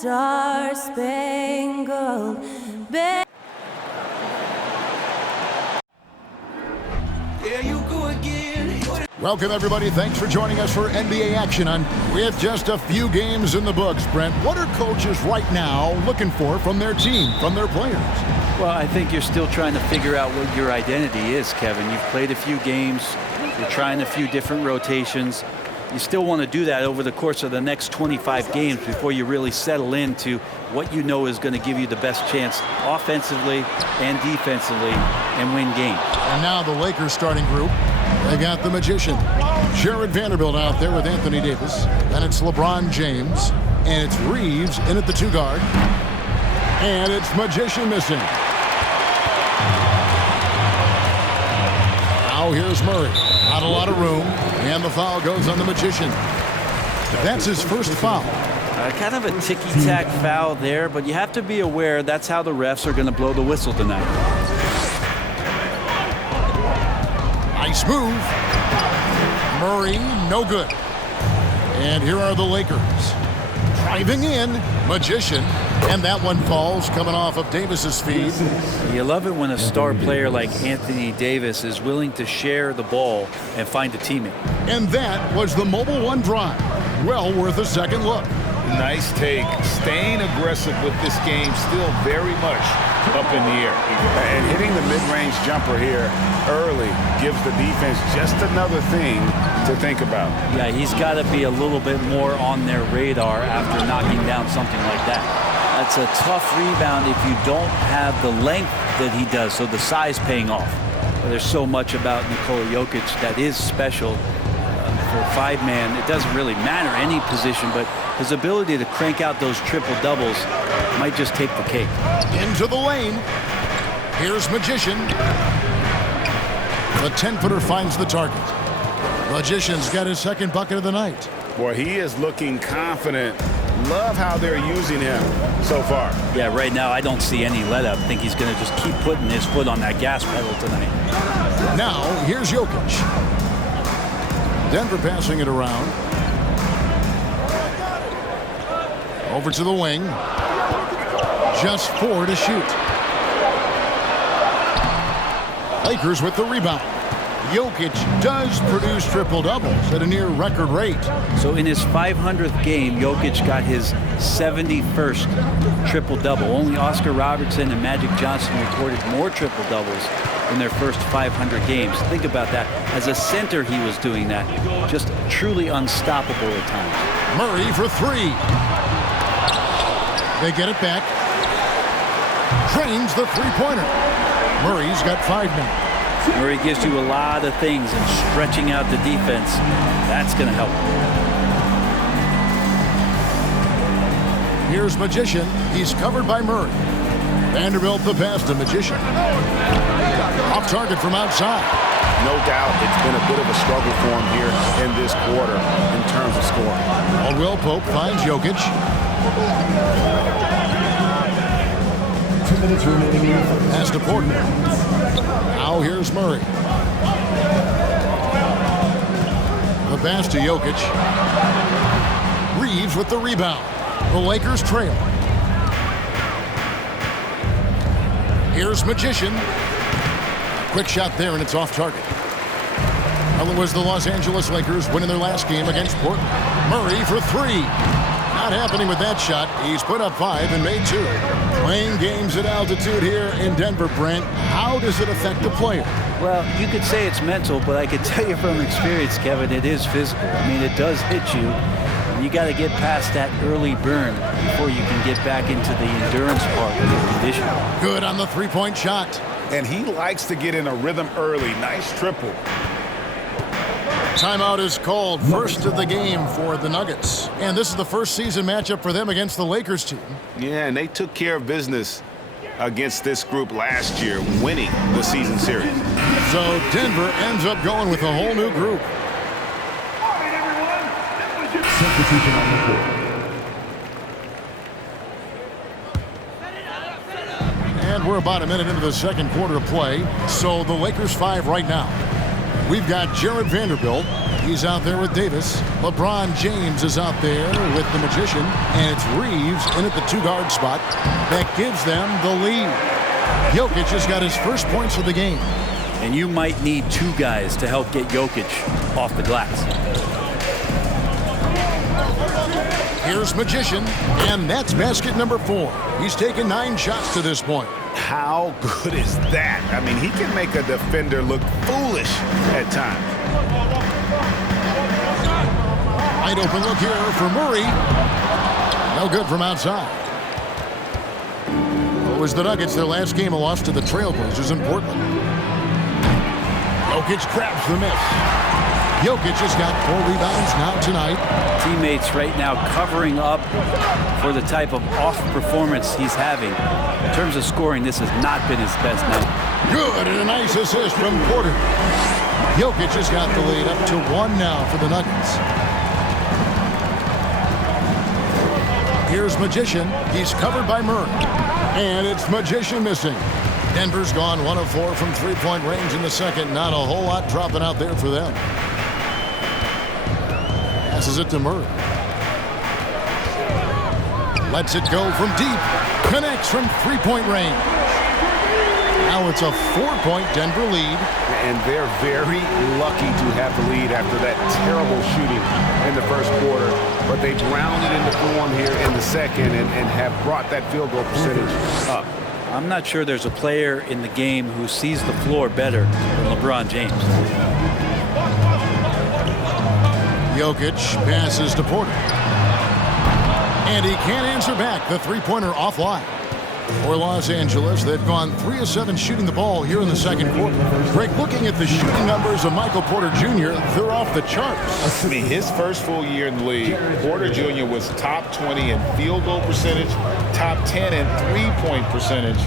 Star-Spangled Banner. Welcome, everybody. Thanks for joining us for NBA action on with just a few games in the books. Brent, what are coaches right now looking for from their team, from their players? Well, I think you're still trying to figure out what your identity is, Kevin. You've played a few games. You're trying a few different rotations. You still want to do that over the course of the next 25 games before you really settle into what you know is going to give you the best chance offensively and defensively and win games. And now the Lakers starting group. They got the Magician, Jared Vanderbilt out there with Anthony Davis. Then it's LeBron James. And it's Reeves in at the 2 guard. And it's Magician missing. Now here's Murray. Not a lot of room. And the foul goes on the Magician. That's his first foul. Kind of a ticky-tack foul there, but you have to be aware that's how the refs are going to blow the whistle tonight. Nice move. Murray, no good. And here are the Lakers. Driving in, Magician. And that one falls, coming off of Davis's feed. You love it when a star player like Anthony Davis is willing to share the ball and find a teammate. And that was the Mobile One drive. Well worth a second look. Nice take. Staying aggressive with this game, still very much up in the air. And hitting the mid-range jumper here early gives the defense just another thing to think about. Yeah, he's got to be a little bit more on their radar after knocking down something like that. That's a tough rebound if you don't have the length that he does, so the size paying off. But there's so much about Nikola Jokic that is special. For a 5-man, it doesn't really matter any position, but his ability to crank out those triple doubles might just take the cake. Into the lane. Here's Magician. The 10-footer finds the target. Magician's got his second bucket of the night. Boy, he is looking confident. Love how they're using him so far. Yeah, right now I don't see any let up. I think he's going to just keep putting his foot on that gas pedal tonight. Now, here's Jokic. Denver passing it around. Over to the wing. Just 4 to shoot. Lakers with the rebound. Jokic does produce triple doubles at a near record rate. So in his 500th game, Jokic got his 71st triple double. Only Oscar Robertson and Magic Johnson recorded more triple doubles in their first 500 games. Think about that. As a center, he was doing that. Just truly unstoppable at times. Murray for 3. They get it back. Drains the 3-pointer. Murray's got 5 now. Murray gives you a lot of things, and stretching out the defense, that's going to help. Here's Magician. He's covered by Murray. Vanderbilt the pass to Magician. Off target from outside. No doubt it's been a bit of a struggle for him here in this quarter in terms of scoring. Will Pope finds Jokic. 2 minutes remaining. Pass to Portman. Now here's Murray. The pass to Jokic. Reeves with the rebound. The Lakers trail. Here's Magician. Quick shot there, and it's off target. Well, it was the Los Angeles Lakers winning their last game against Portland. Murray for 3. Not happening with that shot. He's put up 5 and made 2. Playing games at altitude here in Denver, Brent. How does it affect the player? Well, you could say it's mental, but I could tell you from experience, Kevin, it is physical. I mean, it does hit you. And you got to get past that early burn before you can get back into the endurance part of your condition. Good on the 3-point shot. And he likes to get in a rhythm early. Nice triple. Timeout is called. First of the game for the Nuggets. And this is the first season matchup for them against the Lakers team. Yeah, and they took care of business against this group last year, winning the season series. So Denver ends up going with a whole new group. Substitution on the court. And we're about a minute into the second quarter of play. So the Lakers 5 right now. We've got Jared Vanderbilt. He's out there with Davis. LeBron James is out there with the Magician. And it's Reeves in at the 2-guard spot. That gives them the lead. Jokic has got his first points of the game. And you might need 2 guys to help get Jokic off the glass. Here's Magician, and that's basket number 4. He's taken 9 shots to this point. How good is that? I mean, he can make a defender look foolish at times. Wide open look here for Murray. No good from outside. It was the Nuggets, their last game, a loss to the Trailblazers in Portland. Jokic grabs the miss. Jokic has got 4 rebounds now tonight. Teammates right now covering up for the type of off performance he's having. In terms of scoring, this has not been his best night. Good, and a nice assist from Porter. Jokic has got the lead up to 1 now for the Nuggets. Here's Magician. He's covered by Murray. And it's Magician missing. Denver's gone 1 of 4 from 3-point range in the second. Not a whole lot dropping out there for them. Passes it to Murray. Lets it go from deep. Connects from 3-point range. Now it's a 4-point Denver lead. And they're very lucky to have the lead after that terrible shooting in the first quarter. But they've rounded into form here in the second and have brought that field goal percentage up. I'm not sure there's a player in the game who sees the floor better than LeBron James. Jokic passes to Porter. And he can't answer back. The 3-pointer offline. For Los Angeles, they've gone 3 of 7 shooting the ball here in the second quarter. Greg, looking at the shooting numbers of Michael Porter Jr., they're off the charts. I mean, his first full year in the league, Porter Jr. was top 20 in field goal percentage, top 10 in 3-point percentage.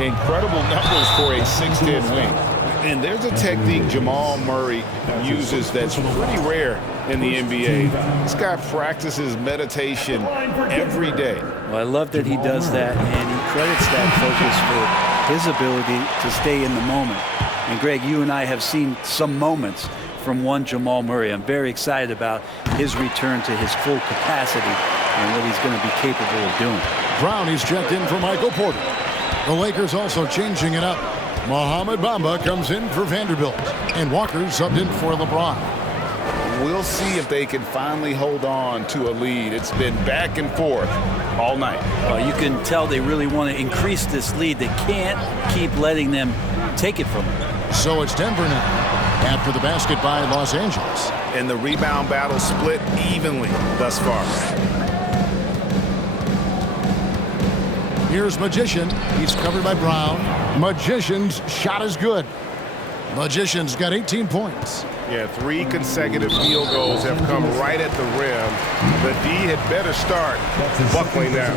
Incredible numbers for a 6'10" wing. And there's a technique Jamal Murray uses that's pretty rare in the NBA. This guy practices meditation every day. Well, I love that he does that, and he credits that focus for his ability to stay in the moment. And Greg, you and I have seen some moments from one Jamal Murray. I'm very excited about his return to his full capacity and what he's going to be capable of doing. Brown, he's checked in for Michael Porter. The Lakers also changing it up. Mohamed Bamba comes in for Vanderbilt, and Walker subbed in for LeBron. We'll see if they can finally hold on to a lead. It's been back and forth all night. You can tell they really want to increase this lead. They can't keep letting them take it from them. So it's Denver now, after the basket by Los Angeles. And the rebound battle split evenly thus far. Here's Magician. He's covered by Brown. Magician's shot is good. Magician's got 18 points. Yeah, 3 consecutive field goals have come right at the rim. The D had better start buckling down.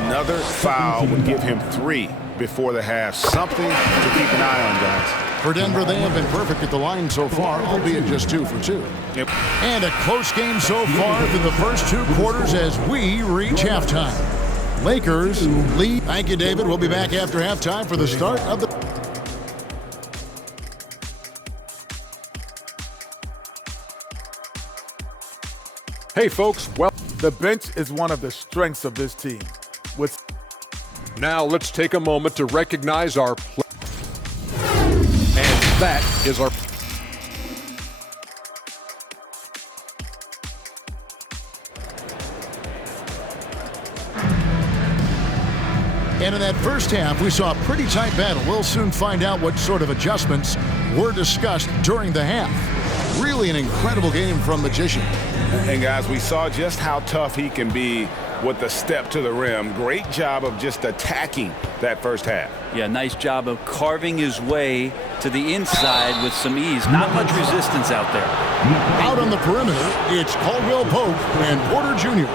Another foul would give him 3 before the half. Something to keep an eye on, guys. For Denver, they have been perfect at the line so far, albeit just 2 for 2. Yep. And a close game so far through the first 2 quarters as we reach halftime. Lakers lead. Thank you, David. We'll be back after halftime for the start of the... Hey folks, well, the bench is one of the strengths of this team. Now let's take a moment to recognize our and that is our And in that first half, we saw a pretty tight battle. We'll soon find out what sort of adjustments were discussed during the half. Really an incredible game from Magician. And guys, we saw just how tough he can be with the step to the rim. Great job of just attacking that first half. Yeah, nice job of carving his way to the inside with some ease. Not much resistance out there. Out on the perimeter, it's Caldwell Pope and Porter Jr.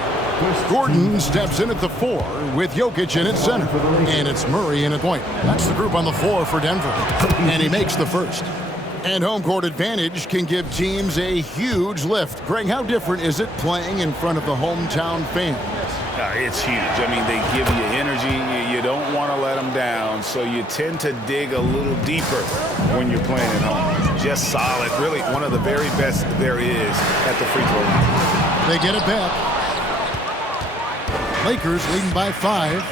Gordon steps in at the 4 with Jokic in at center. And it's Murray in at point. That's the group on the floor for Denver. And he makes the first. And home court advantage can give teams a huge lift. Greg, how different is it playing in front of the hometown fans? It's huge. I mean, they give you energy. You don't want to let them down, so you tend to dig a little deeper when you're playing at home. Just solid. Really one of the very best there is at the free throw line. They get it back. Lakers leading by 5.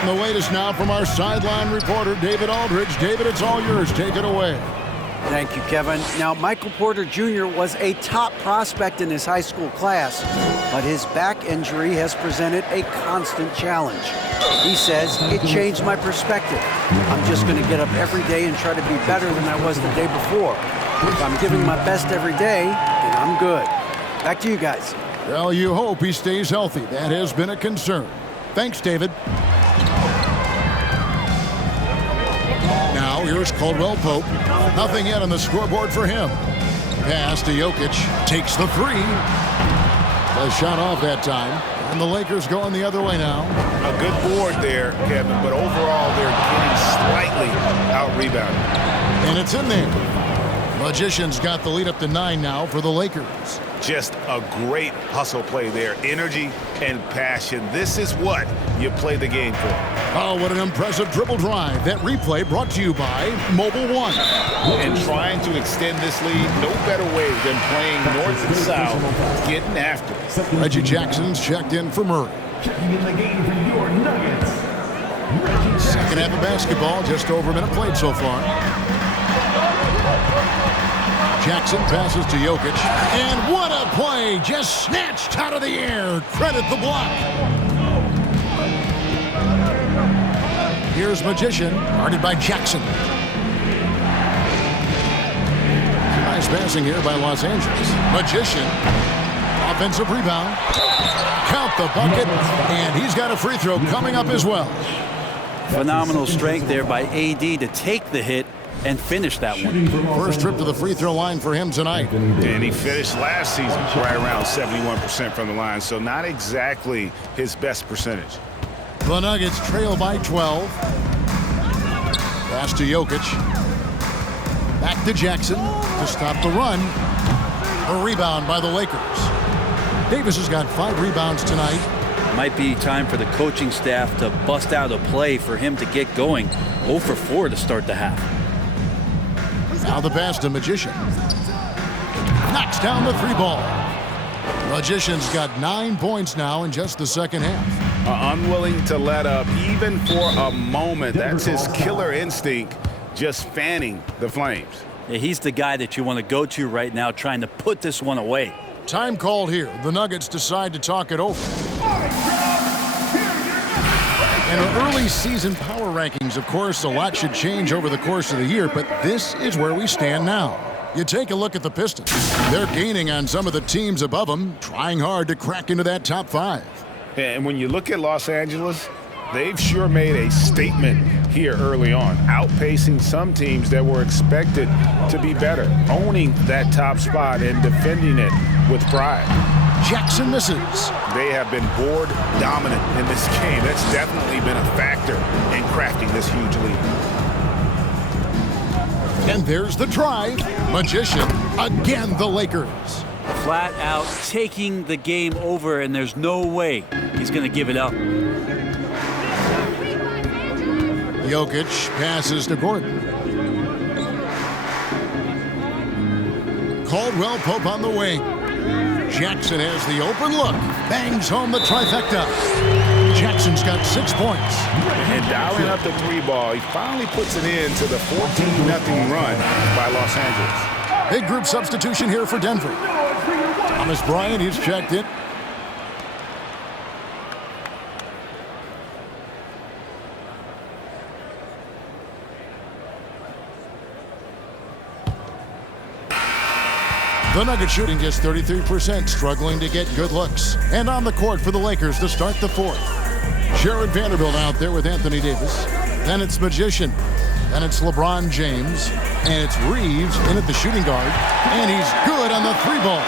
And the latest now from our sideline reporter, David Aldridge. David, it's all yours. Take it away. Thank you, Kevin. Now, Michael Porter Jr. was a top prospect in his high school class, but his back injury has presented a constant challenge. He says, it changed my perspective. I'm just going to get up every day and try to be better than I was the day before. If I'm giving my best every day, then I'm good. Back to you guys. Well, you hope he stays healthy. That has been a concern. Thanks, David. Now, here's Caldwell Pope. Nothing yet on the scoreboard for him. Pass to Jokic. Takes the 3. The shot off that time. And the Lakers going the other way now. A good board there, Kevin, but overall they're getting slightly out-rebounded. And it's in there. Magician's got the lead up to 9 now for the Lakers. Just a great hustle play there. Energy and passion. This is what you play the game for. Oh, what an impressive dribble drive. That replay brought to you by Mobile One. And trying to extend this lead, no better way than playing north and south, getting after it. Reggie Jackson's checked in for Murray. Checking in the game for your Nuggets. Second half of basketball, just over a minute played so far. Jackson passes to Jokic. And what a play! Just snatched out of the air. Credit the block. Here's Magician, guarded by Jackson. Nice passing here by Los Angeles. Magician, offensive rebound. Count the bucket, and he's got a free throw coming up as well. Phenomenal strength there by AD to take the hit and finish that one. First trip to the free throw line for him tonight. And he finished last season right around 71% from the line, so not exactly his best percentage. The Nuggets trail by 12. Pass to Jokic. Back to Jackson to stop the run. A rebound by the Lakers. Davis has got 5 rebounds tonight. Might be time for the coaching staff to bust out a play for him to get going. 0 for 4 to start the half. Now the pass to Magician. Knocks down the 3 ball. Magician's got 9 points now in just the second half. Unwilling to let up even for a moment. That's his killer instinct, just fanning the flames. Yeah, he's the guy that you want to go to right now, trying to put this one away. Time called here. The Nuggets decide to talk it over. In our early season power rankings, of course, a lot should change over the course of the year, but this is where we stand now. You take a look at the Pistons. They're gaining on some of the teams above them, trying hard to crack into that top 5. And when you look at Los Angeles, they've sure made a statement here early on, outpacing some teams that were expected to be better, owning that top spot and defending it with pride. Jackson misses. They have been board dominant in this game. That's definitely been a factor in crafting this huge lead. And there's the drive. Magician, again the Lakers. Flat out taking the game over, and there's no way he's going to give it up. Jokic passes to Gordon. Caldwell Pope on the wing. Jackson has the open look. Bangs home the trifecta. Jackson's got 6 points. And dialing up the 3 ball, he finally puts it into the 14-0 run by Los Angeles. Big group substitution here for Denver. Thomas Bryant, he's checked in. The Nuggets shooting just 33%, struggling to get good looks. And on the court for the Lakers to start the 4th. Jared Vanderbilt out there with Anthony Davis. Then it's Magician. Then it's LeBron James. And it's Reeves in at the shooting guard. And he's good on the 3 ball.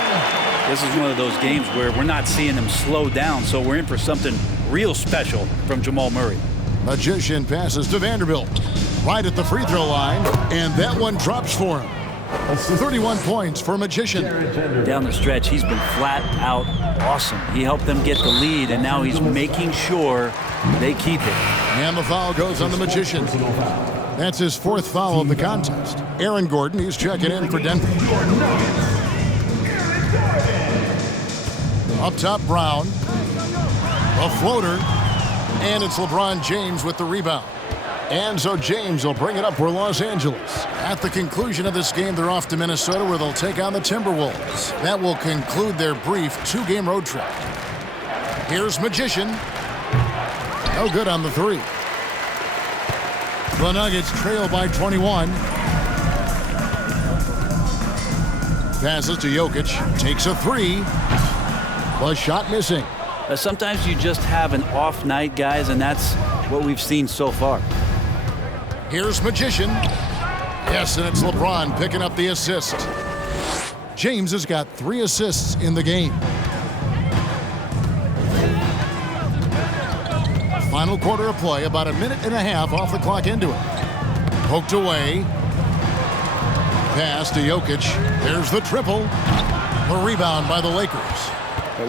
This is one of those games where we're not seeing him slow down, so we're in for something real special from Jamal Murray. Magician passes to Vanderbilt. Right at the free throw line. And that one drops for him. 31 points for Magician. Down the stretch, he's been flat out awesome. He helped them get the lead, and now he's making sure they keep it. And the foul goes on the Magician. That's his 4th foul of the contest. Aaron Gordon, he's checking in for Denver. Up top, Brown. A floater. And it's LeBron James with the rebound. And so James will bring it up for Los Angeles. At the conclusion of this game, they're off to Minnesota, where they'll take on the Timberwolves. That will conclude their brief 2-game road trip. Here's Magician. No good on the 3. The Nuggets trail by 21. Passes to Jokic. Takes a 3. The shot missing. Sometimes you just have an off night, guys, and that's what we've seen so far. Here's Magician. Yes, and it's LeBron picking up the assist. James has got 3 assists in the game. Final quarter of play, about a minute and a half off the clock into it. Poked away. Pass to Jokic. There's the triple. The rebound by the Lakers.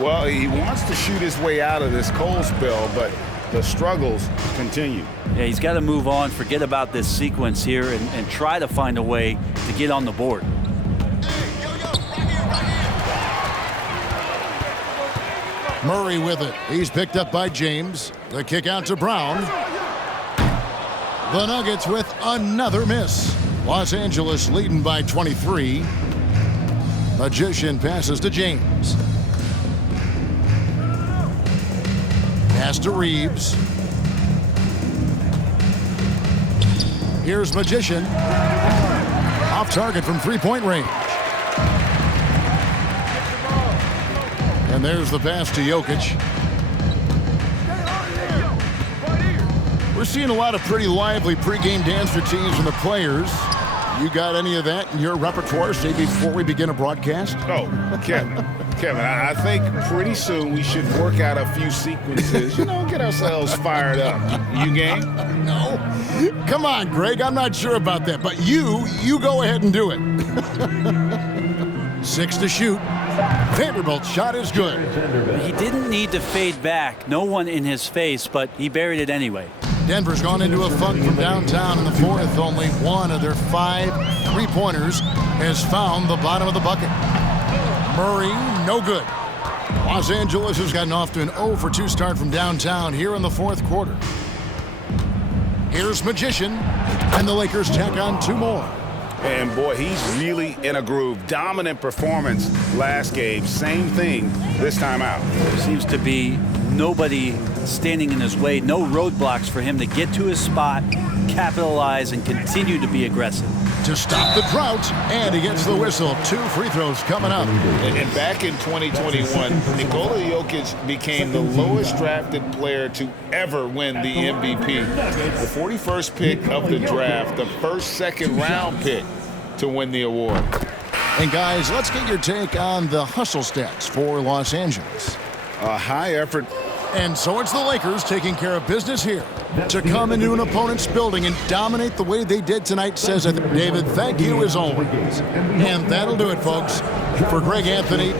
Well, he wants to shoot his way out of this cold spell, but the struggles continue. Yeah, he's got to move on, forget about this sequence here, and try to find a way to get on the board. Murray with it. He's picked up by James. The kick out to Brown. The Nuggets with another miss. Los Angeles leading by 23. Magician passes to James. Pass to Reeves. Here's Magician. Off target from 3-point range. And there's the pass to Jokic. We're seeing a lot of pretty lively pregame dance routines from the players. You got any of that in your repertoire, say, before we begin a broadcast? Oh, Kevin, I think pretty soon we should work out a few sequences, get ourselves fired up. You game? No. Come on, Greg, I'm not sure about that, but you go ahead and do it. 6 to shoot. Vanderbilt's shot is good. He didn't need to fade back. No one in his face, but he buried it anyway. Denver's gone into a funk from downtown in the 4th. Only one of their 5 3-pointers has found the bottom of the bucket. Murray, no good. Los Angeles has gotten off to an 0 for 2 start from downtown here in the 4th quarter. Here's Magician, and the Lakers tack on 2 more. And boy, he's really in a groove. Dominant performance last game. Same thing this time out. There seems to be nobody standing in his way, no roadblocks for him to get to his spot, capitalize, and continue to be aggressive. To stop the drought, and he gets the whistle. 2 free throws coming up. And back in 2021, Nikola Jokic became the lowest drafted player to ever win the MVP. The 41st pick of the draft, the first second-round pick to win the award. And guys, let's get your take on the hustle stats for Los Angeles. A high effort. And so it's the Lakers taking care of business here. To come into an opponent's building and dominate the way they did tonight says, David, thank you as always. And that'll do it, folks. For Greg Anthony,